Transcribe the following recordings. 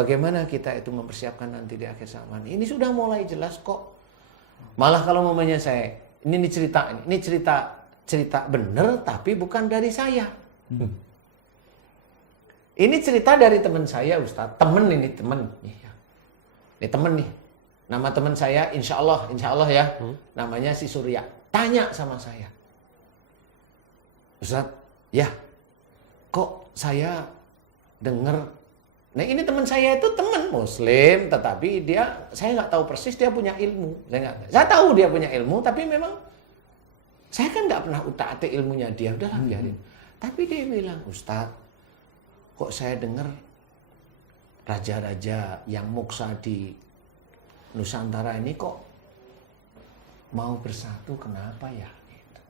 bagaimana kita itu mempersiapkan nanti di akhir zaman. Ini sudah mulai jelas kok. Malah kalau mamanya saya, ini cerita bener tapi bukan dari saya. Ini cerita dari teman saya, Ustadz. Temen. Ini temen nih. Nama teman saya, insya Allah ya. Namanya si Surya. Tanya sama saya, Ustadz, ya, kok saya dengar. Nah ini teman saya itu teman Muslim, tetapi saya nggak tahu persis dia punya ilmu. Saya tahu dia punya ilmu, tapi memang saya kan nggak pernah utak-atik ilmunya dia. Udahlah biarin. Tapi dia bilang, Ustadz, kok saya dengar raja-raja yang muksa di Nusantara ini kok mau bersatu, kenapa ya? Gitu.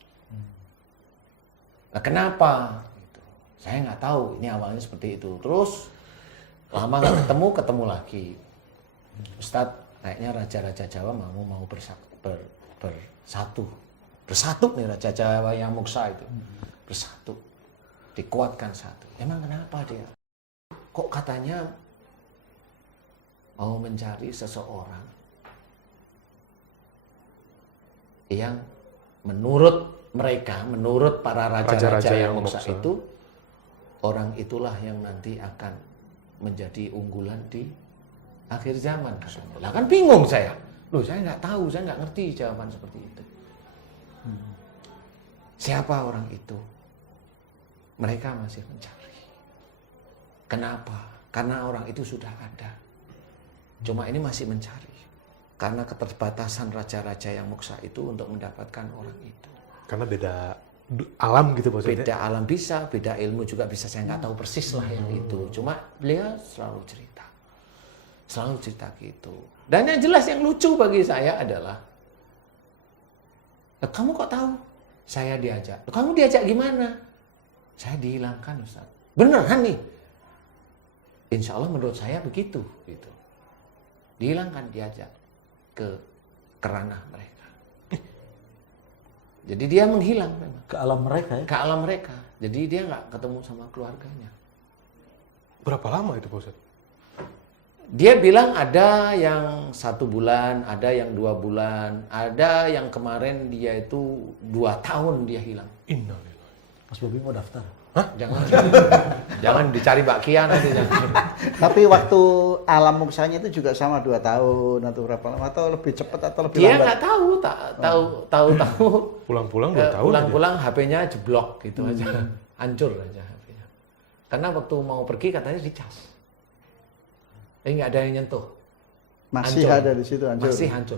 Nah, kenapa? Gitu. Saya nggak tahu. Ini awalnya seperti itu. Terus lama nggak ketemu lagi. Ustadz, kayaknya raja-raja Jawa mau bersatu nih raja Jawa yang muksa itu bersatu, dikuatkan satu. Emang kenapa dia? Kok katanya mau mencari seseorang yang menurut para raja-raja yang muksa itu, orang itulah yang nanti akan menjadi unggulan di akhir zaman. Lah kan bingung saya. Loh, saya nggak tahu, saya nggak ngerti jawaban seperti itu. Siapa orang itu? Mereka masih mencari. Kenapa? Karena orang itu sudah ada. Cuma ini masih mencari. Karena keterbatasan raja-raja yang muksa itu untuk mendapatkan orang itu. Karena beda alam gitu maksudnya? Beda alam bisa, beda ilmu juga bisa. Saya nggak tahu persis lah yang itu. Cuma beliau selalu cerita. Selalu cerita gitu. Dan yang jelas yang lucu bagi saya adalah, kamu kok tahu? Saya diajak. Kamu diajak gimana? Saya dihilangkan, Ustaz. Beneran nih? Insya Allah menurut saya begitu. Gitu. Dihilangkan, diajak ke ranah mereka. Jadi dia menghilang memang. Ke alam mereka ya? Ke alam mereka. Jadi dia nggak ketemu sama keluarganya. Berapa lama itu Pak Ustaz? Dia bilang ada yang 1 bulan, ada yang 2 bulan, ada yang kemarin dia itu 2 tahun dia hilang. Innalillahi. Mas Bobi mau daftar? Hah? Jangan dicari bakian nanti. Tapi waktu alam muksanya itu juga sama 2 tahun atau berapa lama, atau lebih cepat atau lebih Dia lambat? nggak tahu. Pulang-pulang 2 tahun. Pulang-pulang HP-nya jeblok gitu aja, hancur aja HP-nya. Karena waktu mau pergi katanya dicas. Nggak ada yang nyentuh. Masih Hancur. ada di situ hancur. Masih hancur.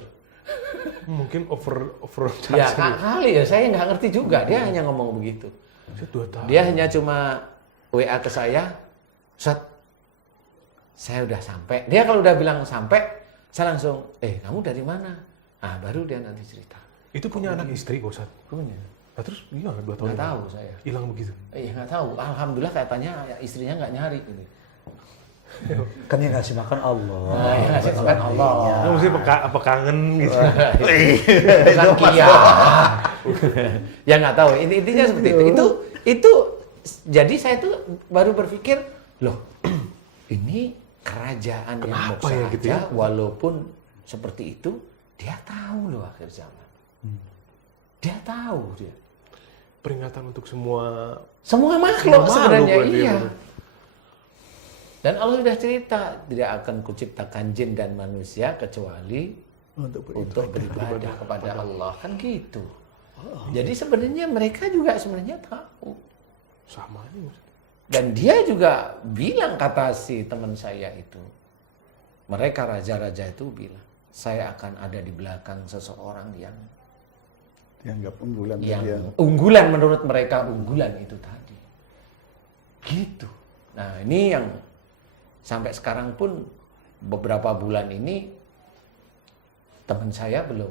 Mungkin over Ya kali ya, saya nggak ngerti juga. Dia hanya ngomong begitu. 2 tahun. Dia hanya cuma WA ke saya, Ustaz, saya udah sampai. Dia kalau udah bilang sampai, saya langsung, kamu dari mana? Nah, baru dia nanti cerita. Itu punya anak istri Pak Ustaz? Punya. Nah, terus gimana 2 tahun? Nggak tahu saya. Hilang begitu? Nggak tahu. Alhamdulillah katanya istrinya nggak nyari. Gitu. Kan yang ngasih makan Allah. Nah, yang ngasih makan Allah. Nggak mesti apa kangen gitu? Bukan Kia. Ya nggak tahu. Intinya seperti itu. Itu jadi saya tuh baru berpikir, loh, ini kerajaan yang Kenapa muksa ya gitu aja, ya? walaupun seperti itu, dia tahu loh akhir zaman. Dia tahu dia. Peringatan untuk semua Makhluk sebenarnya, berarti ya, iya. Pak. Dan Allah sudah cerita, tidak akan kuciptakan jin dan manusia kecuali untuk beribadah kepada Allah. Kan gitu. Jadi sebenarnya mereka juga sebenarnya tahu. Sama aja Ustaz. Dan dia juga bilang, kata si teman saya itu, mereka raja-raja itu bilang, saya akan ada di belakang seseorang yang Dianggap unggulan. unggulan, menurut mereka unggulan itu tadi. Gitu. Nah ini yang sampai sekarang pun beberapa bulan ini teman saya belum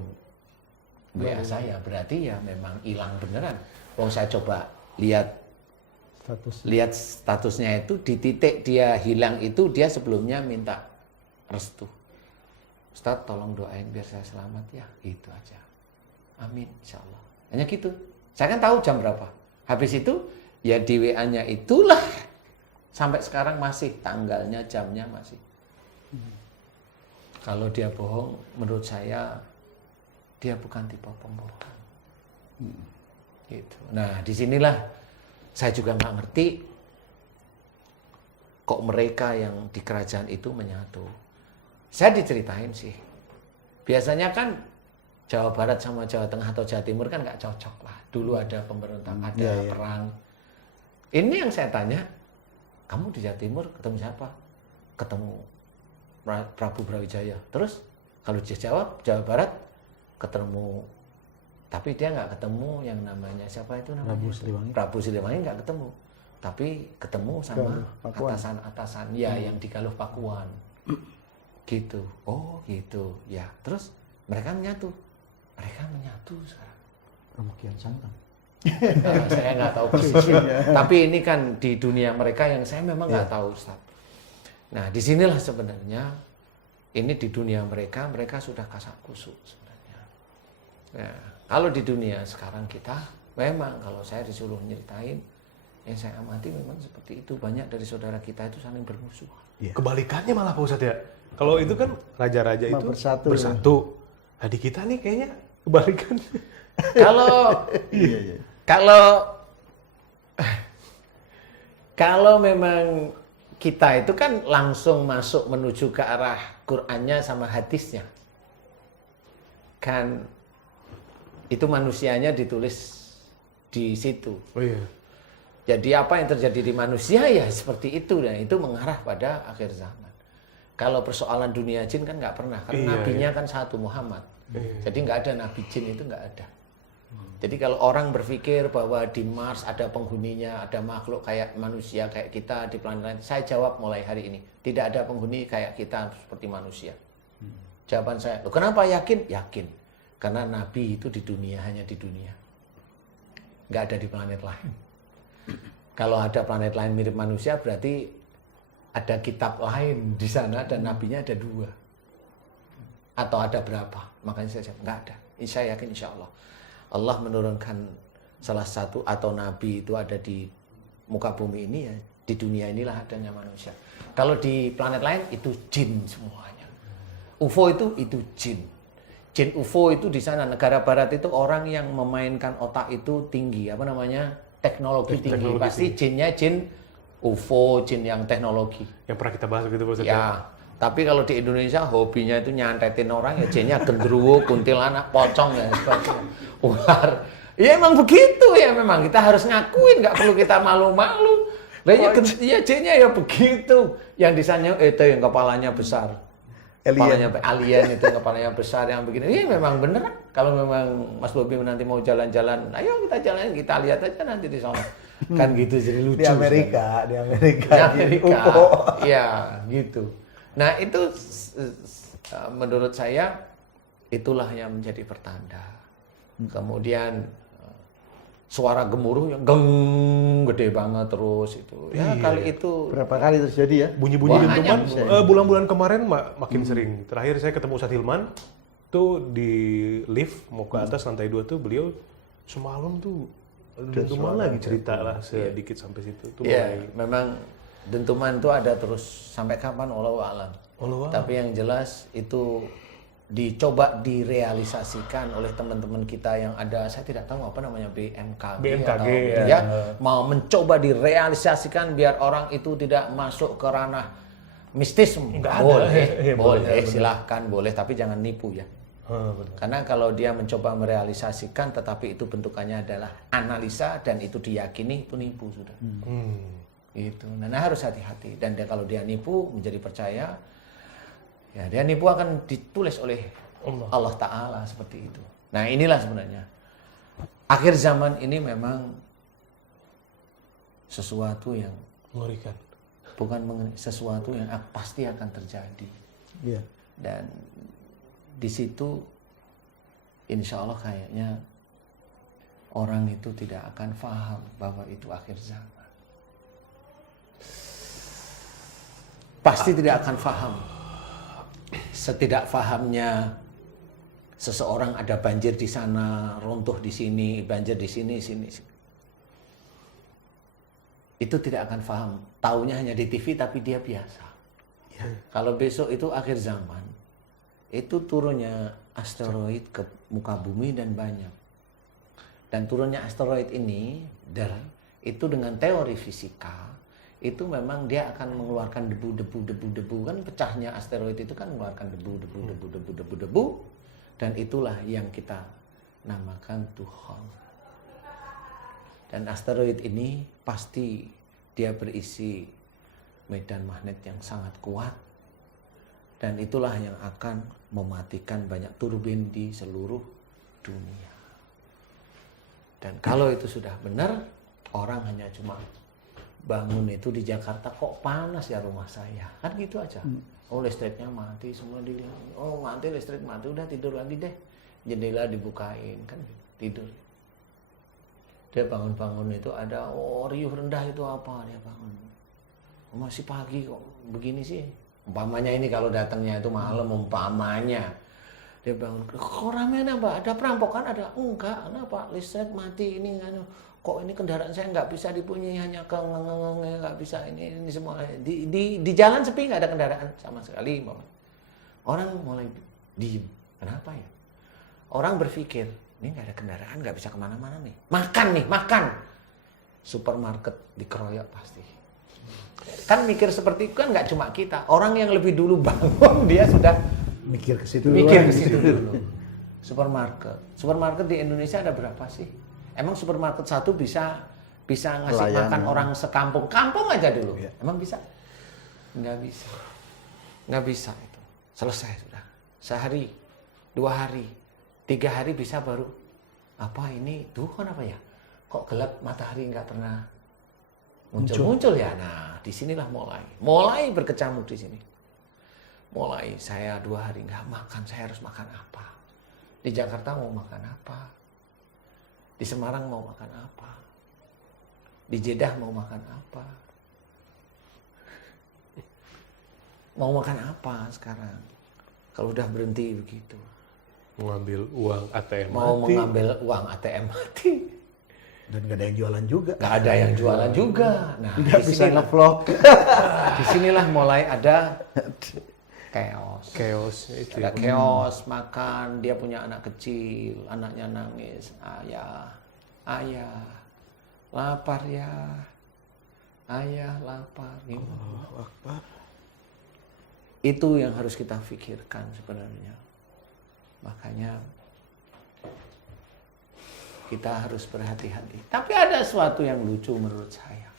WA saya, berarti ya memang hilang beneran. Wong saya coba lihat statusnya itu, di titik dia hilang itu dia sebelumnya minta restu. Ustadz tolong doain biar saya selamat ya, gitu aja. Amin, insyaallah. Hanya gitu. Saya kan tahu jam berapa. Habis itu ya di WA-nya itulah sampai sekarang masih tanggalnya, jamnya masih. Kalau dia bohong, menurut saya dia bukan tipe pembohong. Gitu. Nah, disinilah saya juga nggak ngerti kok mereka yang di kerajaan itu menyatu. Saya diceritain sih. Biasanya kan Jawa Barat sama Jawa Tengah atau Jawa Timur kan nggak cocok lah. Dulu ada pemberontak, ada perang. Ini yang saya tanya, kamu di Jawa Timur ketemu siapa? Ketemu Prabu Brawijaya. Terus kalau dia jawab Jawa Barat ketemu, tapi dia nggak ketemu yang namanya siapa itu namanya? Prabu Siliwangi. Prabu Siliwangi nggak ketemu, tapi ketemu sama atasan-atasan ya yang di Galuh Pakuan. Gitu. Oh gitu. Ya. Terus mereka menyatu. Mereka menyatu sekarang. Ramukian Santang. Nah, saya nggak tahu persisnya. Tapi ini kan di dunia mereka yang saya memang nggak tahu, Ustaz. Nah, disinilah sebenarnya ini di dunia mereka sudah kasak kusuk sebenarnya. Nah, kalau di dunia sekarang kita memang kalau saya disuruh nyeritain, yang saya amati memang seperti itu, banyak dari saudara kita itu saling bermusuhan. Kebalikannya malah Pak Ustadz ya. Kalau itu kan raja-raja itu bersatu. Nah, di kita nih kayaknya kebalikan. Kalau memang kita itu kan langsung masuk menuju ke arah Qur'annya sama hadisnya. Kan itu manusianya ditulis di situ. Oh iya. Jadi apa yang terjadi di manusia ya seperti itu, dan itu mengarah pada akhir zaman. Kalau persoalan dunia jin kan nggak pernah, karena nabinya kan satu, Muhammad. Jadi nggak ada nabi jin, itu nggak ada. Jadi kalau orang berpikir bahwa di Mars ada penghuninya, ada makhluk kayak manusia, kayak kita di planet lain, saya jawab mulai hari ini, tidak ada penghuni kayak kita seperti manusia. Jawaban saya, loh, kenapa yakin? Yakin. Karena nabi itu di dunia, hanya di dunia. Nggak ada di planet lain. Kalau ada planet lain mirip manusia, berarti ada kitab lain di sana dan nabinya ada 2. Atau ada berapa? Makanya saya jawab, nggak ada. Saya yakin insya Allah. Allah menurunkan salah satu atau nabi itu ada di muka bumi ini, ya di dunia inilah adanya manusia. Kalau di planet lain itu jin semuanya. UFO itu jin. Jin UFO itu di sana negara barat itu orang yang memainkan otak itu tinggi, apa namanya? Teknologi tinggi. Pasti jinnya jin UFO, jin yang teknologi. Yang pernah kita bahas gitu Pak Ustadz. Ya. Tapi kalau di Indonesia hobinya itu nyantetin orang, ya jinnya gendruwo, kuntilanak, pocong dan sebagainya. Ular. Ya emang begitu ya, memang kita harus ngakuin, nggak perlu kita malu-malu. Lah ya jinnya ya begitu. Yang di sana itu yang kepalanya besar. Alien itu kepalanya besar yang begini. Iya memang bener. Kalau memang Mas Bobi nanti mau jalan-jalan, ayo kita jalan, kita lihat aja nanti di sana. Kan gitu, jadi lucu. Di Amerika. Iya, gitu. Nah itu menurut saya itulah yang menjadi pertanda. Kemudian suara gemuruh yang geng gede banget terus itu. Ya kali itu Berapa kali terjadi ya? Bunyi-bunyi dentuman Banyak. bulan-bulan kemarin makin sering. Terakhir saya ketemu Ustadz Hilman tuh di lift mau ke atas lantai 2 tuh, beliau semalam tuh dentuman lagi, cerita lah sedikit sampai situ. Tuh ya, memang dentuman itu ada terus sampai kapan Allahu a'lam. Tapi yang jelas itu dicoba direalisasikan oleh teman-teman kita yang ada, saya tidak tahu apa namanya, BMKG atau, ya, mau mencoba direalisasikan biar orang itu tidak masuk ke ranah mistis. Boleh, silahkan boleh, tapi jangan nipu ya. Karena kalau dia mencoba merealisasikan tetapi itu bentukannya adalah analisa dan itu diyakini, itu nipu sudah. Gitu. Nah, harus hati-hati, dan kalau dia nipu menjadi percaya, ya dia nipu akan ditulis oleh Allah Ta'ala seperti itu. Nah inilah sebenarnya akhir zaman ini memang sesuatu yang mengerikan. Bukan sesuatu yang pasti akan terjadi. Dan di situ insya Allah kayaknya orang itu tidak akan paham bahwa itu akhir zaman. Pasti tidak akan paham. Setidak fahamnya seseorang ada banjir di sana, runtuh di sini, banjir di sini. Itu tidak akan paham. Taunya hanya di TV tapi dia biasa. Kalau besok itu akhir zaman, itu turunnya asteroid ke muka bumi dan banyak. Dan turunnya asteroid ini, itu dengan teori fisika, itu memang dia akan mengeluarkan debu, kan pecahnya asteroid itu kan mengeluarkan debu, dan itulah yang kita namakan Tuhan. Dan asteroid ini pasti dia berisi medan magnet yang sangat kuat, dan itulah yang akan mematikan banyak turbin di seluruh dunia. Dan kalau itu sudah benar, orang hanya cuma bangun itu di Jakarta, kok panas ya rumah saya, kan gitu aja. Oh listriknya mati, semua dilihat. Oh mati, listrik mati, udah tidur lagi deh, jendela dibukain, kan tidur. Dia bangun-bangun itu ada, oh riuh rendah itu apa, dia bangun. Oh, masih pagi kok begini sih. Umpamanya ini kalau datangnya itu malam, umpamanya. Dia bangun, kok rame apa? Ada perampokan? Ada? Enggak, kenapa? Listrik mati, ini kok ini kendaraan saya nggak bisa dipunyai, hanya nggak bisa ini semua. Di jalan sepi, nggak ada kendaraan sama sekali. Orang mulai diem. Kenapa ya? Orang berpikir, ini nggak ada kendaraan, nggak bisa kemana-mana nih. Makan. Supermarket dikeroyok pasti. Kan mikir seperti itu kan nggak cuma kita. Orang yang lebih dulu bangun dia sudah Mikir ke situ dulu. Supermarket di Indonesia ada berapa sih? Emang supermarket satu bisa ngasih makan orang sekampung, kampung aja dulu. Ya. Emang bisa? Nggak bisa itu. Selesai sudah. Sehari, 2 hari, 3 hari bisa baru. Apa ini? Tuhan apa ya? Kok gelap, matahari nggak pernah muncul ya. Nah, disinilah mulai berkecamuk di sini. Mulai saya 2 hari nggak makan, saya harus makan apa? Di Jakarta mau makan apa? Di Semarang mau makan apa? Di Jeddah mau makan apa? Mau makan apa sekarang? Kalau udah berhenti begitu. Mengambil uang ATM Mau mati. mengambil uang ATM mati. Dan gak ada yang jualan juga. Gak ada yang jualan juga. Nah, Nggak bisa nge-vlog. disinilah mulai ada chaos itu ada ya. chaos, makan, dia punya anak kecil, anaknya nangis, ayah lapar ya, ayah lapar gitu. Itu yang harus kita pikirkan sebenarnya. Makanya kita harus berhati-hati. Tapi ada sesuatu yang lucu menurut saya.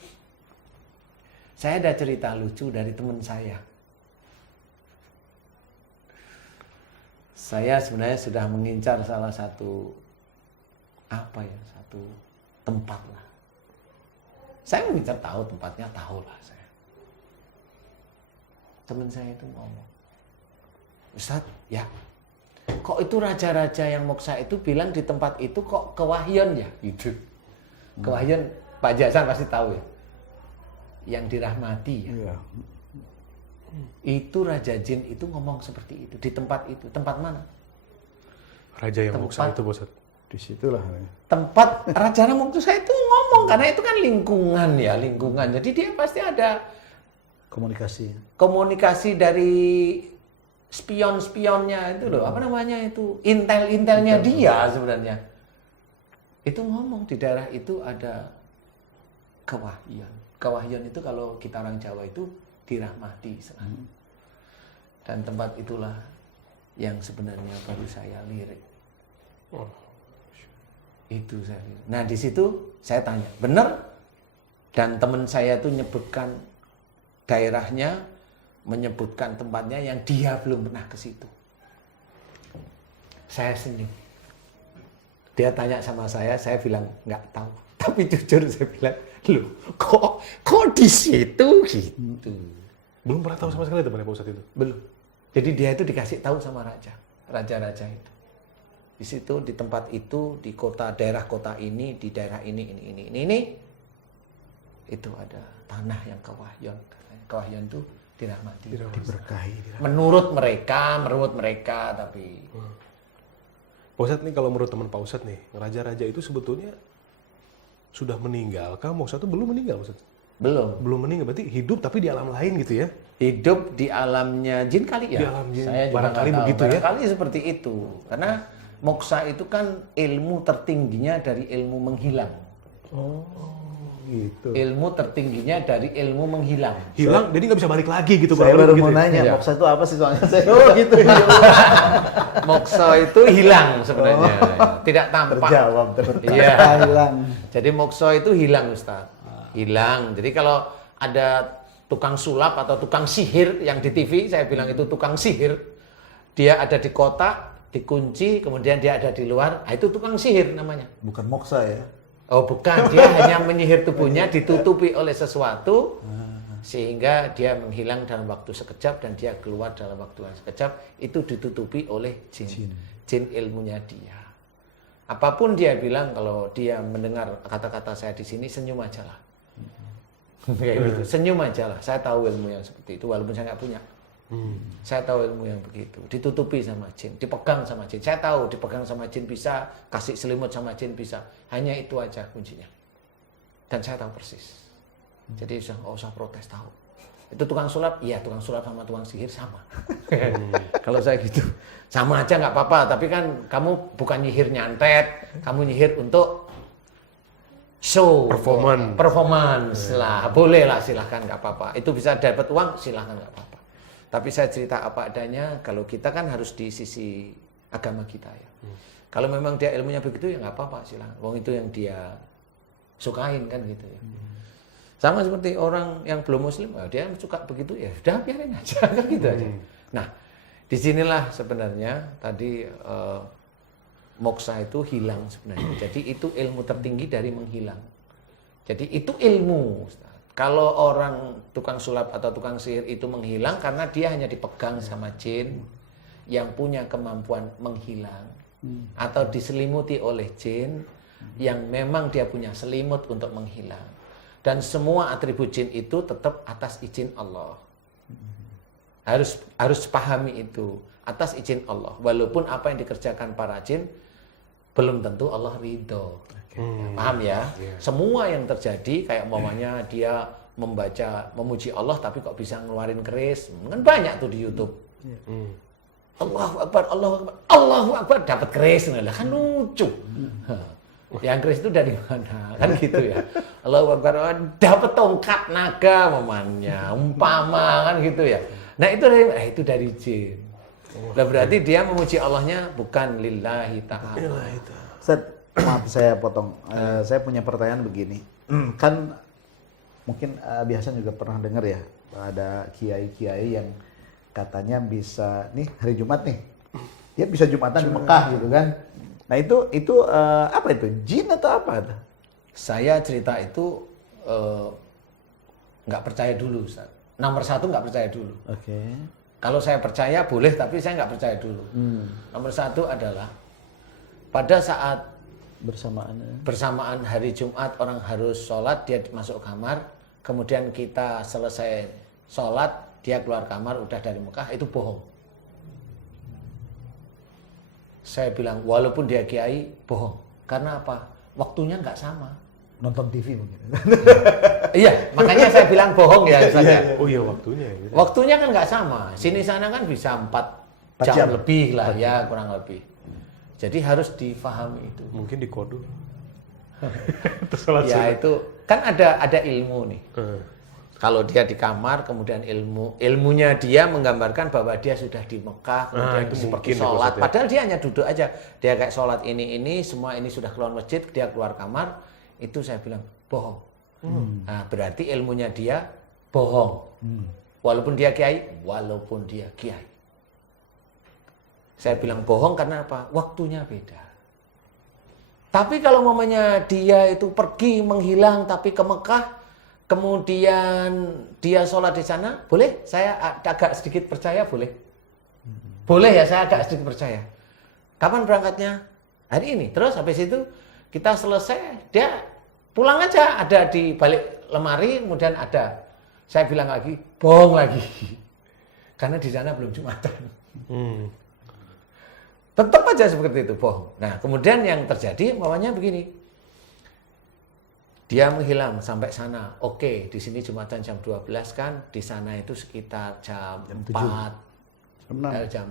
Saya ada cerita lucu dari teman saya. Saya sebenarnya sudah mengincar salah satu satu tempat lah. Saya mengincar tahu tempatnya, tahu lah saya. Teman saya itu ngomong, Ustadz, ya, kok itu raja-raja yang moksa itu bilang di tempat itu kok kewahyan ya, gitu. Kewahyan, Pak Jasan pasti tahu ya, yang dirahmati ya. Iya. Itu Raja Jin itu ngomong seperti itu di tempat itu. Tempat mana? Raja yang moksa itu, Bos. Di situlah. Tempat Raja Moksa itu ngomong, karena itu kan lingkungan. Jadi dia pasti ada komunikasi dari spion-spionnya itu loh. Apa namanya itu? Intelnya dia sebenarnya. Itu ngomong di daerah itu ada kewahyan. Kewahyan itu kalau kita orang Jawa itu dirahmati selalu. Dan tempat itulah yang sebenarnya baru saya lirik. Itu saya lirik. Nah di situ saya tanya, benar? Dan teman saya tuh nyebutkan daerahnya, menyebutkan tempatnya yang dia belum pernah ke situ. Saya senyum. Dia tanya sama saya bilang nggak tahu. Tapi jujur saya bilang, loh, kok di situ gitu. Belum pernah tahu sama sekali temannya Pak Ustadz itu? Belum. Jadi dia itu dikasih tahu sama raja-raja itu. Di situ, di tempat itu, di daerah kota ini, di daerah ini, itu ada tanah yang kewahyan. Kewahyan itu dirahmati. Diberkahi. Menurut mereka, tapi Pak Ustadz nih, kalau menurut teman Pak Ustadz nih, raja-raja itu sebetulnya sudah meninggal. Kamu Ustadz itu belum meninggal, Ustadz? Belum meninggal, berarti hidup tapi di alam lain gitu ya? Hidup di alamnya jin kali ya. Di alam jin. Saya juga Barangkali nggak tahu. begitu ya. Barangkali seperti itu. Karena moksa itu kan ilmu tertingginya dari ilmu menghilang. Oh, gitu. Ilmu tertingginya dari ilmu menghilang. Hilang, jadi nggak bisa balik lagi gitu. Saya baru gitu mau ya? nanya, Iya. moksa itu apa sih soalnya saya? Oh, gitu. Moksa itu hilang sebenarnya. Tidak tampak. Terjawab. Iya. hilang. Jadi moksa itu hilang, Ustaz. Hilang. Jadi kalau ada tukang sulap atau tukang sihir yang di TV, saya bilang itu tukang sihir. Dia ada di kotak, dikunci, kemudian dia ada di luar. Nah, itu tukang sihir namanya. Bukan moksa ya? Oh bukan, dia hanya menyihir tubuhnya ditutupi oleh sesuatu sehingga dia menghilang dalam waktu sekejap dan dia keluar dalam waktu yang sekejap. Itu ditutupi oleh jin. Jin ilmunya dia. Apapun dia bilang, kalau dia mendengar kata-kata saya di sini, senyum aja lah. Kayak gitu, senyum aja lah. Saya tahu ilmu yang seperti itu walaupun saya nggak punya. Saya tahu ilmu yang begitu, ditutupi sama jin, dipegang sama jin. Saya tahu dipegang sama jin bisa, kasih selimut sama jin bisa. Hanya itu aja kuncinya. Dan saya tahu persis. Jadi nggak usah protes, tahu. Itu tukang sulap, iya tukang sulap sama tukang sihir sama. Kalau saya gitu, sama aja nggak apa-apa. Tapi kan kamu bukan nyihir nyantet, kamu nyihir untuk show, performance lah, boleh lah, silahkan nggak apa-apa. Itu bisa dapat uang, silahkan nggak apa-apa. Tapi saya cerita apa adanya. Kalau kita kan harus di sisi agama kita ya. Kalau memang dia ilmunya begitu ya nggak apa-apa, silahkan. Wong itu yang dia sukain kan gitu ya. Sama seperti orang yang belum muslim, dia suka begitu ya, udah biarin aja kan gitu aja. Nah, disinilah sebenarnya tadi moksa itu hilang sebenarnya. Jadi itu ilmu tertinggi dari menghilang. Jadi itu ilmu. Kalau orang tukang sulap atau tukang sihir itu menghilang karena dia hanya dipegang sama jin yang punya kemampuan menghilang. Atau diselimuti oleh jin yang memang dia punya selimut untuk menghilang. Dan semua atribut jin itu tetap atas izin Allah. Harus pahami itu. Atas izin Allah. Walaupun apa yang dikerjakan para jin belum tentu Allah ridho. Paham ya? Semua yang terjadi kayak umpamanya dia memuji Allah tapi kok bisa ngeluarin keris. Kan banyak tuh di YouTube. Allahu Akbar, Allahu Akbar, Allahu Akbar, dapat keris. Nah, kan lucu. Yang keris itu dari mana? Kan gitu ya. Allahu Akbar, dapat tongkat naga umpama kan gitu ya. Nah, itu dari jin. Nah, berarti dia memuji Allahnya bukan lillahi ta'ala. Ustaz, maaf saya potong. Saya punya pertanyaan begini. Kan mungkin biasa juga pernah dengar ya, ada kiai-kiai yang katanya bisa nih hari Jumat nih, dia bisa Jumatan di Mekah gitu kan. Nah itu apa itu? Jin atau apa? Saya cerita itu nggak percaya dulu, Ustaz. Nomor satu nggak percaya dulu. Oke. Kalau saya percaya boleh, tapi saya nggak percaya dulu. Nomor satu adalah pada saat bersamaan hari Jumat orang harus sholat, dia masuk kamar, kemudian kita selesai sholat, dia keluar kamar udah dari Mekah, itu bohong. Saya bilang walaupun dia kiai, bohong. Karena apa? Waktunya nggak sama. Nonton TV mungkin. Iya, makanya saya bilang bohong ya. Oh iya waktunya. Gitu. Waktunya kan nggak sama. Sini sana kan bisa 4 jam lebih lah ya, kurang lebih. Jadi harus difahami itu. Mungkin di kode. Ya itu kan ada ilmu nih. Kalau dia di kamar, kemudian ilmunya dia menggambarkan bahwa dia sudah di Mekah, kemudian itu seperti mungkin sholat. ya, Padahal dia hanya duduk aja. Dia kayak sholat ini, semua ini sudah keluar masjid, dia keluar kamar. Itu saya bilang bohong. Nah, berarti ilmunya dia bohong. Walaupun dia kiai, Saya bilang bohong karena apa? Waktunya beda. Tapi kalau mamanya dia itu pergi menghilang tapi ke Mekah, kemudian dia sholat di sana, boleh? Saya agak sedikit percaya, boleh? Boleh ya, saya agak sedikit percaya. Kapan berangkatnya? Hari ini. Terus habis itu kita selesai, dia pulang aja, ada di balik lemari, kemudian ada. Saya bilang lagi, bohong lagi. Karena di sana belum Jumatan. Tetap aja seperti itu, bohong. Nah, kemudian yang terjadi, mamanya begini. Dia menghilang sampai sana. Oke, di sini Jumatan jam 12 kan, di sana itu sekitar jam 4, jam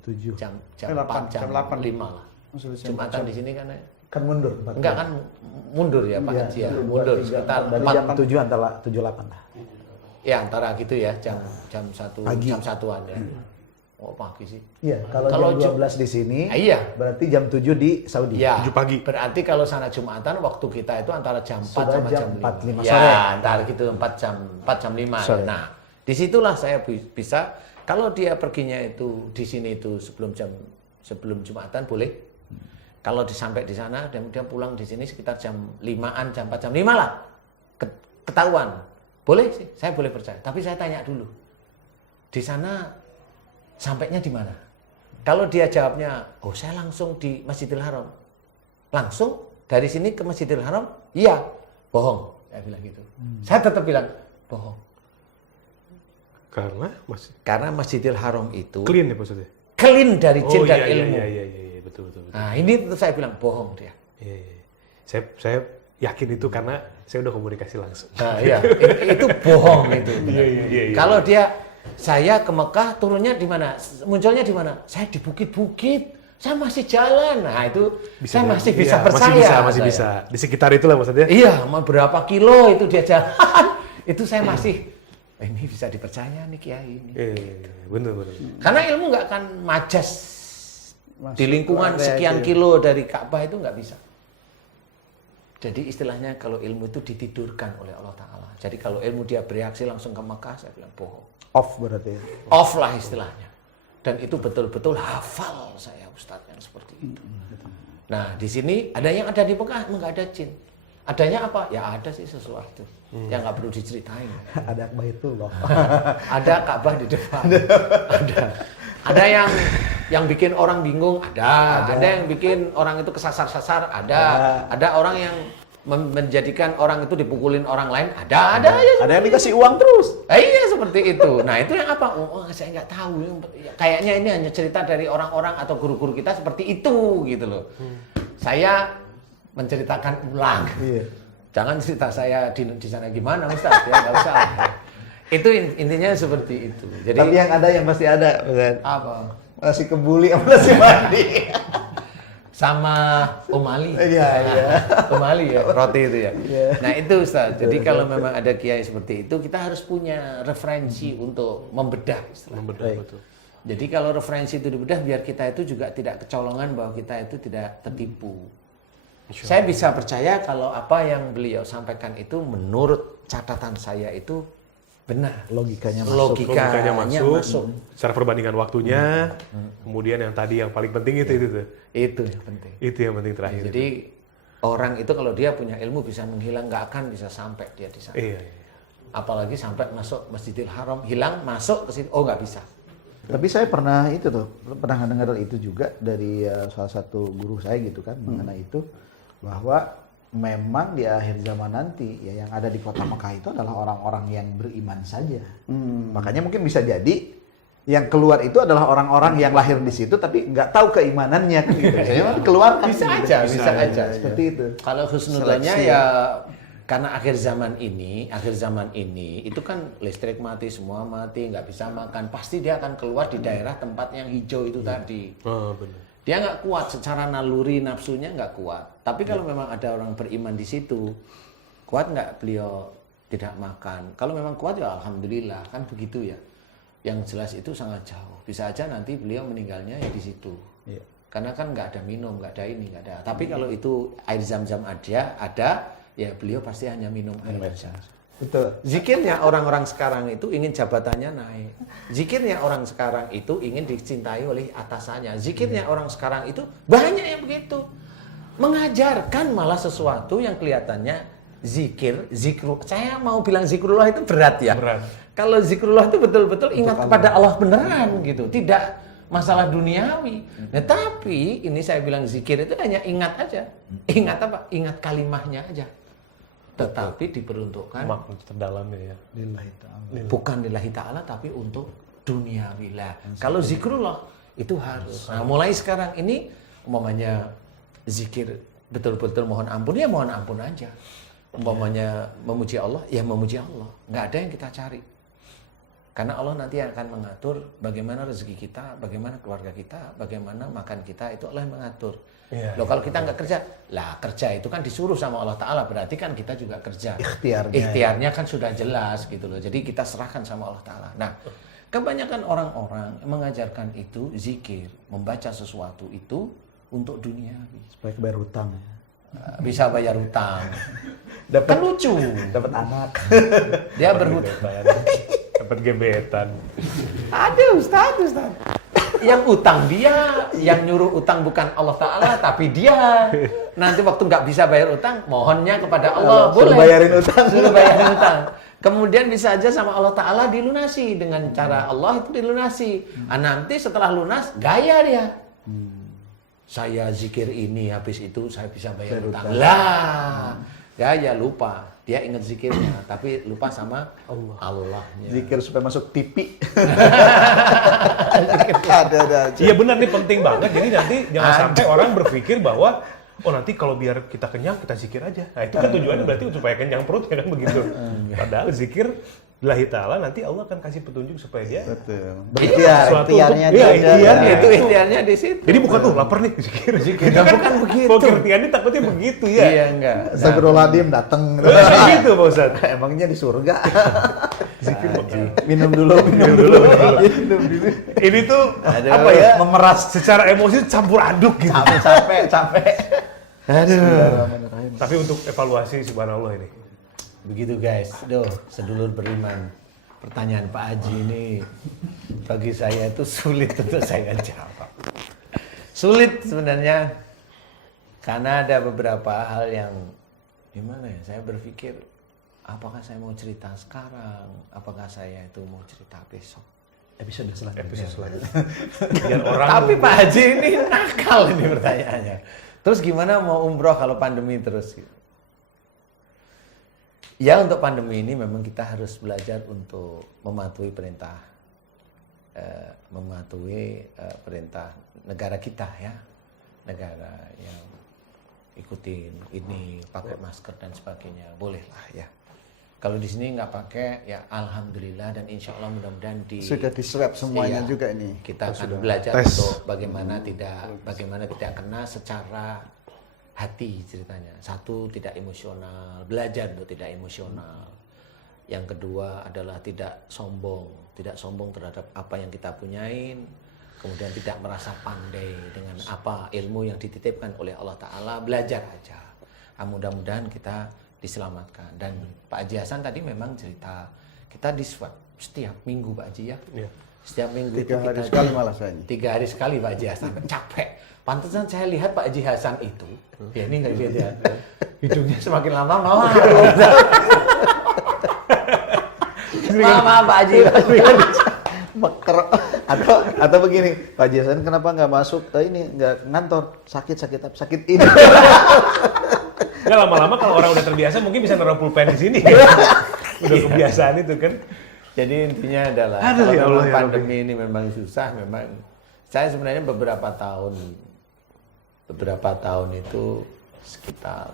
7. jam 8, 4, jam 8. 5 lah. Jumatan di sini kan Kan mundur. enggak kan mundur ya Pak Iya, Haji ya, mundur sekitar dari 4, jam 7 antara 7-8 lah. ya antara gitu ya, jam 1 Pagi. jam 1-an ya. Oh pagi sih. Iya, kalau jam 12 di sini, Iya. berarti jam 7 di Saudi. Ya, 7 pagi. berarti kalau sana Jumatan waktu kita itu antara jam 4 Sudah sama jam jam 4, 5 5. sore. Ya, antara gitu 4 jam 5. Sore. Nah, disitulah saya bisa kalau dia perginya itu di sini itu sebelum Jumatan boleh. Kalau sampai di sana dan dia pulang di sini sekitar jam 5-an, jam 4, jam 5 lah. Ketahuan. Boleh sih, saya boleh percaya. Tapi saya tanya dulu. Di sana sampainya di mana? Kalau dia jawabnya, oh saya langsung di Masjidil Haram. Langsung dari sini ke Masjidil Haram? Iya. Bohong. Saya bilang gitu. Saya tetap bilang, bohong. Karena Masjidil Haram itu Clean ya maksudnya? clean dari jin dan iya, ilmu. Iya, betul. Nah ini tentu saya bilang bohong dia. Iya. Saya yakin itu karena saya udah komunikasi langsung. Nah iya, itu bohong itu. Iya. Kalau saya ke Mekah turunnya di mana? Munculnya di mana? Saya di bukit-bukit. Saya masih jalan. Nah itu saya masih bisa percaya. Masih bisa. Di sekitar itulah maksudnya. Iya, mau berapa kilo itu dia jalan. Itu saya masih ini bisa dipercaya nih Kiai ini. Bener. Karena ilmu nggak akan majas di lingkungan keluar sekian aja. kilo dari Ka'bah itu nggak bisa. Jadi istilahnya kalau ilmu itu ditidurkan oleh Allah Ta'ala. Jadi kalau ilmu dia bereaksi langsung ke Mekah, saya bilang bohong. Off berarti ya. Off lah istilahnya. Dan itu betul-betul hafal saya Ustadz yang seperti itu. Nah di sini ada yang ada di Mekah, nggak ada jin. Adanya apa? Ya ada sih sesuatu yang nggak perlu diceritain. Ada Baitullah. Ada Ka'bah di depan. Ada yang bikin orang bingung, ada yang bikin orang itu kesasar-sasar, ada orang yang menjadikan orang itu dipukulin orang lain, ada aja. Ada yang dikasih uang terus. Iya seperti itu. Nah itu yang apa? Oh, saya nggak tahu. Kayaknya ini hanya cerita dari orang-orang atau guru-guru kita seperti itu gitu loh. Saya menceritakan ulang. Iya. Jangan cerita saya di sana gimana Ustaz, ya nggak usah. Itu intinya seperti itu. Jadi Tapi yang ada yang pasti ada, Ustaz. apa? Nasi kebuli sama nasi mandi. Sama umali. Iya. Umali ya, roti itu ya. Iya. Nah itu Ustaz. Jadi kalau memang ada kiai seperti itu, kita harus punya referensi untuk membedah istilahnya. Betul. Jadi kalau referensi itu dibedah, biar kita itu juga tidak kecolongan bahwa kita itu tidak tertipu. Saya bisa percaya kalau apa yang beliau sampaikan itu menurut catatan saya itu benar. Logikanya masuk. Logikanya masuk. Secara perbandingan waktunya, kemudian yang tadi yang paling penting itu tuh. Itu yang penting. Itu yang penting terakhir. Jadi orang itu kalau dia punya ilmu bisa menghilang, nggak akan bisa sampai dia di sana. Iya. Apalagi sampai masuk Masjidil Haram, hilang, masuk ke situ, oh nggak bisa. Tapi saya pernah dengar itu juga dari salah satu guru saya gitu kan mengenai itu, bahwa memang di akhir zaman nanti ya yang ada di kota Mekah itu adalah orang-orang yang beriman saja. Makanya mungkin bisa jadi yang keluar itu adalah orang-orang yang lahir di situ tapi nggak tahu keimanannya kan gitu. Saya keluar kan Bisa gitu. aja. Seperti itu. Kalau husnudzonnya Seleksi. ya karena akhir zaman ini itu kan listrik mati, semua mati, nggak bisa makan, pasti dia akan keluar di daerah tempat yang hijau itu tadi. Oh, benar. Dia nggak kuat secara naluri nafsunya nggak kuat. Tapi kalau memang ada orang beriman di situ, kuat nggak beliau tidak makan? Kalau memang kuat ya alhamdulillah kan begitu ya. Yang jelas itu sangat jauh. Bisa aja nanti beliau meninggalnya ya di situ. Iya. Karena kan nggak ada minum, nggak ada ini, nggak ada. Tapi kalau itu air zam-zam ada, ya beliau pasti hanya minum air saja. Betul. Zikirnya orang-orang sekarang itu ingin jabatannya naik. Zikirnya orang sekarang itu ingin dicintai oleh atasannya. Zikirnya orang sekarang itu banyak yang begitu. Mengajarkan malah sesuatu yang kelihatannya zikru. Saya mau bilang zikrullah itu berat ya. Berat. Kalau zikrullah itu betul-betul ingat kepada Allah beneran gitu. Tidak masalah duniawi. Nah, tapi ini saya bilang zikir itu hanya ingat aja. Ingat apa? Ingat kalimahnya aja. Tetapi diperuntukkan Makna terdalamnya ya. Lillahi ta'ala. bukan lillahi ta'ala tapi untuk duniawi lah. Kalau zikrullah itu harus. Nah, mulai sekarang ini umpamanya zikir betul-betul mohon ampun ya mohon ampun aja. umpamanya memuji Allah, ya memuji Allah. Nggak ada yang kita cari. Karena Allah nanti akan mengatur bagaimana rezeki kita, bagaimana keluarga kita, bagaimana makan kita, itu Allah yang mengatur. Iya, Loh kalau kita nggak kerja, lah kerja itu kan disuruh sama Allah Ta'ala, berarti kan kita juga kerja. Ikhtiarnya. Ikhtiarnya kan sudah jelas gitu loh. Jadi kita serahkan sama Allah Ta'ala. Nah, kebanyakan orang-orang mengajarkan itu zikir, membaca sesuatu itu untuk duniawi. Supaya bayar hutang. Bisa bayar utang. Dapat Kan lucu. dapat anak. Dia berhutang. Dapat gebetan. Aduh, Ustaz. Yang utang dia, yang nyuruh utang bukan Allah Ta'ala, tapi dia. Nanti waktu nggak bisa bayar utang, mohonnya kepada Allah. Suruh Boleh. bayarin utang. Suruh bayarin utang. Kemudian bisa aja sama Allah Ta'ala dilunasi. Dengan cara Allah itu dilunasi. Nah, nanti setelah lunas, gaya dia. Saya zikir ini, habis itu saya bisa bayar utang. Lah, gaya lupa. Dia ingat zikirnya, tapi lupa sama Allahnya. Zikir supaya masuk TV. Ada aja. Iya benar nih penting banget. Jadi nanti jangan sampai orang berpikir bahwa oh nanti kalau biar kita kenyang kita zikir aja. Nah itu kan tujuannya berarti supaya kenyang perut ya kan begitu. Padahal zikir lillahi ta'ala nanti Allah akan kasih petunjuk supaya dia Betul. Berikhtiar. Suatu Ikhtiarnya untuk- iya, ada. ikhtiarnya Itu itu. ikhtiarnya di situ. Jadi bukan tuh lapar nih zikir. Ya, bukan begitu. Pengertiannya takutnya begitu ya. Iya, enggak. Astagfirullahaladzim datang. Kayak gitu Pak Ustadz. Emangnya di surga. Zikir Minum dulu, minum dulu. ini tuh Aduh. apa ya? Memeras. Secara emosi campur aduk gitu. Capek. Aduh. Tapi untuk evaluasi subhanallah ini. Begitu guys. Duh, sedulur beriman. Pertanyaan Pak Haji ini bagi saya itu sulit untuk saya jawab. Sulit sebenarnya karena ada beberapa hal yang gimana ya, saya berpikir apakah saya mau cerita sekarang, apakah saya itu mau cerita besok. Episode selanjutnya. Episode selanjutnya. Biar orang Tapi Pak Haji ini nakal ini pertanyaannya. Terus gimana mau umroh kalau pandemi terus? Ya untuk pandemi ini memang kita harus belajar untuk mematuhi perintah, perintah negara kita ya, negara yang ikutin ini pakai masker dan sebagainya, bolehlah ya. Kalau di sini nggak pakai ya alhamdulillah dan insya Allah mudah-mudahan Sudah di-swab semuanya Iya, juga ini. kita akan belajar tes. untuk bagaimana tidak kena secara hati ceritanya. Satu, tidak emosional, belajar untuk tidak emosional. Yang kedua adalah tidak sombong terhadap apa yang kita punyain. Kemudian tidak merasa pandai dengan apa ilmu yang dititipkan oleh Allah Ta'ala, belajar aja. Nah, mudah-mudahan kita diselamatkan. Dan Pak Haji Hasan tadi memang cerita, kita diswab setiap minggu Pak Haji ya. Iya. Setiap minggu 3 itu hari kita sekali malah saya. 3 hari sekali Pak Haji Hasan, capek. Pantesan saya lihat Pak Haji Hasan itu, ya ini nggak lihat ya, hidungnya semakin lama mawar. Mama Pak Haji. Meker. Atau begini, Pak Jason kenapa nggak masuk ini nggak ngantor sakit ini. nggak lama-lama kalau orang udah terbiasa mungkin bisa naruh pulpen di sini. Udah kebiasaan itu kan. Jadi intinya adalah Aduh, kalau ya Allah, memang ya pandemi ini memang susah, memang saya sebenarnya beberapa tahun itu sekitar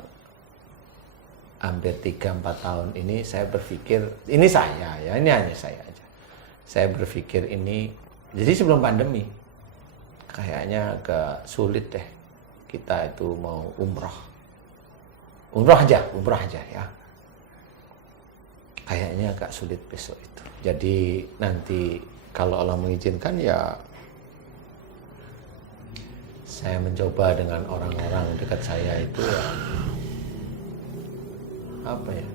hampir 3-4 tahun ini saya berpikir, ini hanya saya aja. Saya berpikir ini, jadi sebelum pandemi kayaknya agak sulit deh kita itu mau umroh. Umroh aja ya. Kayaknya agak sulit besok itu. Jadi nanti kalau Allah mengizinkan ya saya mencoba dengan orang-orang dekat saya itu ya apa ya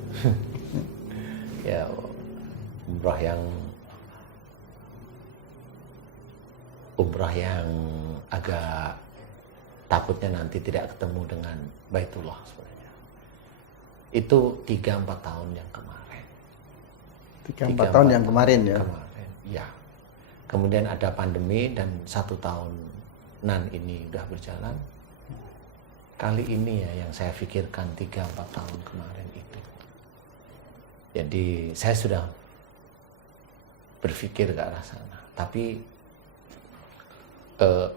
ya umrah yang agak takutnya nanti tidak ketemu dengan Baitullah sebenarnya. Itu 3-4 tahun yang kemarin. 3-4 tahun yang kemarin ya. Kemarin, ya. Kemudian ada pandemi dan 1 tahunan ini udah berjalan. Kali ini ya yang saya pikirkan 3-4 tahun kemarin itu. Jadi saya sudah berpikir ke arah sana. Tapi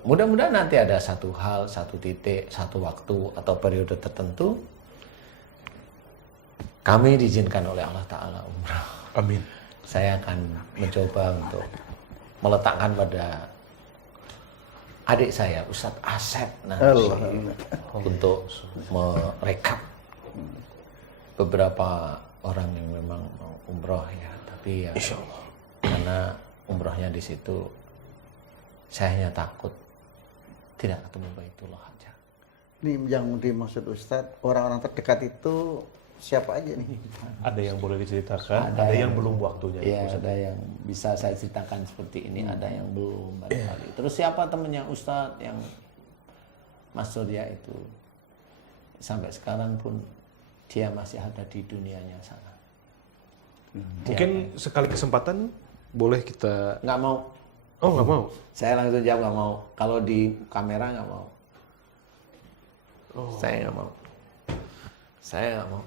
mudah-mudahan nanti ada satu hal, satu titik, satu waktu atau periode tertentu kami diizinkan oleh Allah Ta'ala umrah. Amin. Saya akan mencoba untuk meletakkan pada adik saya, Ustadz Asep, nanti untuk merekap beberapa orang yang memang mau umroh ya. Tapi ya, Insya Allah. karena umrohnya di situ, saya hanya takut tidak ketemu Baitullah aja. Ini yang dimaksud Ustadz, orang-orang terdekat itu siapa aja nih? Ada yang boleh diceritakan, ada yang belum waktunya. Ya, ada yang bisa saya ceritakan seperti ini, ada yang belum barangkali. Terus siapa temennya Ustadz yang Mas Surya itu sampai sekarang pun dia masih ada di dunianya sana. Mungkin sekali kesempatan boleh kita. Nggak mau. Oh, nggak mau. Saya langsung jawab nggak mau. Kalau di kamera nggak mau. Saya nggak mau. Saya nggak mau.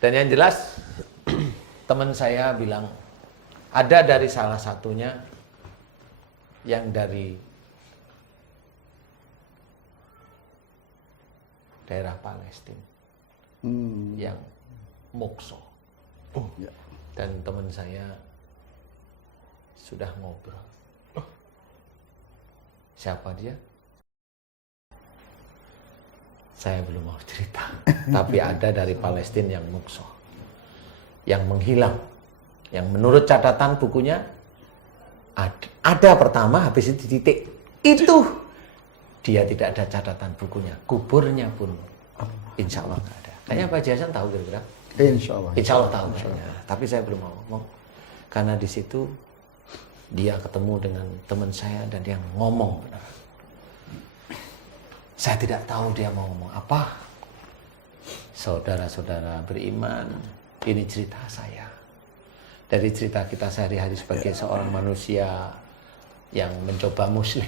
Dan yang jelas teman saya bilang ada dari salah satunya yang dari daerah Palestina yang Mokso. Ya. Dan teman saya sudah ngobrol. Siapa dia? Saya belum mau cerita. Tapi ada dari Palestina yang Mokso, yang menghilang, yang menurut catatan bukunya ada pertama, habis itu titik. Itu dia tidak ada catatan bukunya, kuburnya pun insya Allah nggak ada. Kayaknya Pak Jason tahu kira-kira. Insya Allah. Insya Allah tahu kayaknya. Tapi saya belum mau ngomong karena di situ dia ketemu dengan teman saya dan dia ngomong benar. Saya tidak tahu dia mau ngomong apa. Saudara-saudara beriman, ini cerita saya. Dari cerita kita sehari-hari sebagai seorang manusia yang mencoba muslim.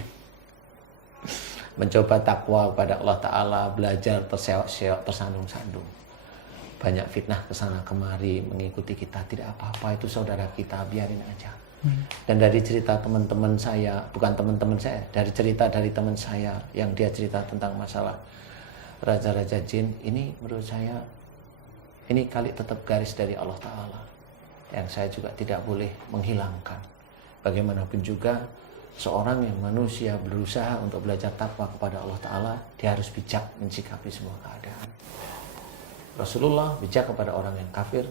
Mencoba takwa kepada Allah Ta'ala, belajar terseok-seok, tersandung-sandung. Banyak fitnah kesana kemari mengikuti kita, tidak apa-apa, itu saudara kita, biarin aja. Dan dari cerita teman-teman saya, bukan teman-teman saya, dari cerita dari teman saya yang dia cerita tentang masalah raja-raja jin, ini menurut saya ini kali tetap garis dari Allah Ta'ala yang saya juga tidak boleh menghilangkan. Bagaimanapun juga seorang yang manusia berusaha untuk belajar takwa kepada Allah Ta'ala, dia harus bijak mensikapi semua keadaan. Rasulullah bijak kepada orang yang kafir,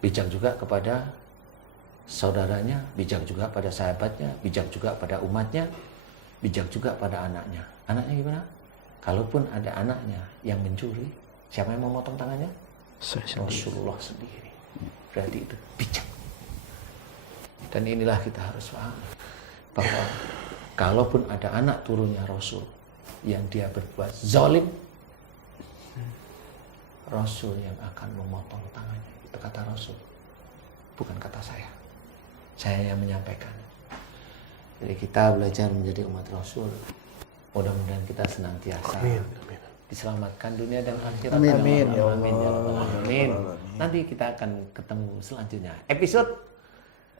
bijak juga kepada saudaranya, bijak juga pada sahabatnya, bijak juga pada umatnya, bijak juga pada anaknya. Anaknya gimana? Kalaupun ada anaknya yang mencuri, siapa yang memotong tangannya? Rasulullah sendiri. Berarti itu bijak. Dan inilah kita harus paham bahwa kalaupun ada anak turunnya Rasul yang dia berbuat zalim, Rasul yang akan memotong tangannya. Itu kata Rasul, bukan kata saya. Saya yang menyampaikan. Jadi kita belajar menjadi umat Rasul. Mudah-mudahan kita senantiasa diselamatkan dunia dan akhirat. Amin. Amin, ya Allah. Amin, ya Rabbal Alamin. Nanti kita akan ketemu selanjutnya. Episode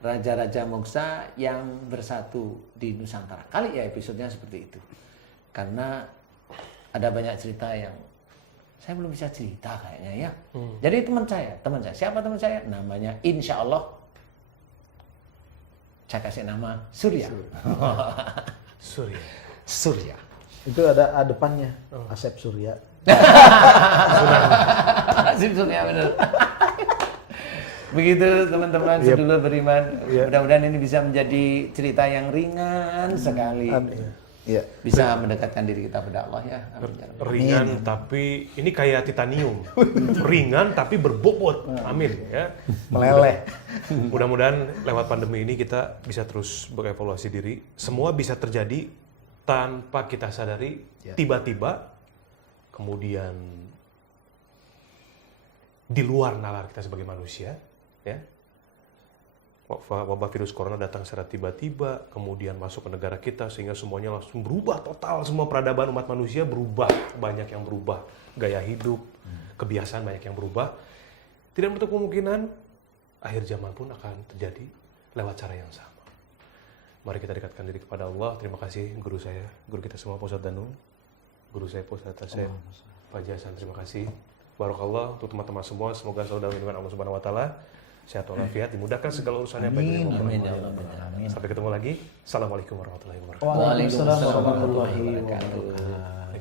Raja-Raja Moksa yang bersatu di Nusantara. Kali ya episodenya seperti itu. Karena ada banyak cerita yang saya belum bisa cerita kayaknya ya. Jadi teman saya, siapa teman saya? Namanya Insya Allah, saya kasih nama Surya. Surya. Itu ada depannya, Asep Surya. Surya benar. Begitu teman-teman sedulur beriman. Mudah-mudahan ini bisa menjadi cerita yang ringan sekali. Iya. Bisa mendekatkan diri kita pada Allah ya. Amin. Ringan tapi ini kayak titanium. Ringan tapi berbobot. Amin ya. Meleleh. Mudah-mudahan lewat pandemi ini kita bisa terus berevaluasi diri. Semua bisa terjadi tanpa kita sadari. Tiba-tiba kemudian di luar nalar kita sebagai manusia, ya. Wabah virus corona datang secara tiba-tiba, kemudian masuk ke negara kita sehingga semuanya langsung berubah total, semua peradaban umat manusia berubah, banyak yang berubah, gaya hidup, kebiasaan banyak yang berubah. Tidak menutup kemungkinan akhir zaman pun akan terjadi lewat cara yang sama. Mari kita dekatkan diri kepada Allah. Terima kasih guru saya, guru kita semua Pak Ustadz Danung, guru saya Pak Ustadz Asep, Pak Jasan, terima kasih. Barakallah untuk teman-teman semua, semoga selalu dalam lindungan Allah Subhanahu wa taala. Sehat walafiat, dimudahkan segala urusannya baik dari maupun Amin ya Allah. Rabbal alamin. Sampai ketemu lagi. Assalamualaikum warahmatullahi wabarakatuh. Waalaikumsalam warahmatullahi wabarakatuh. wabarakatuh.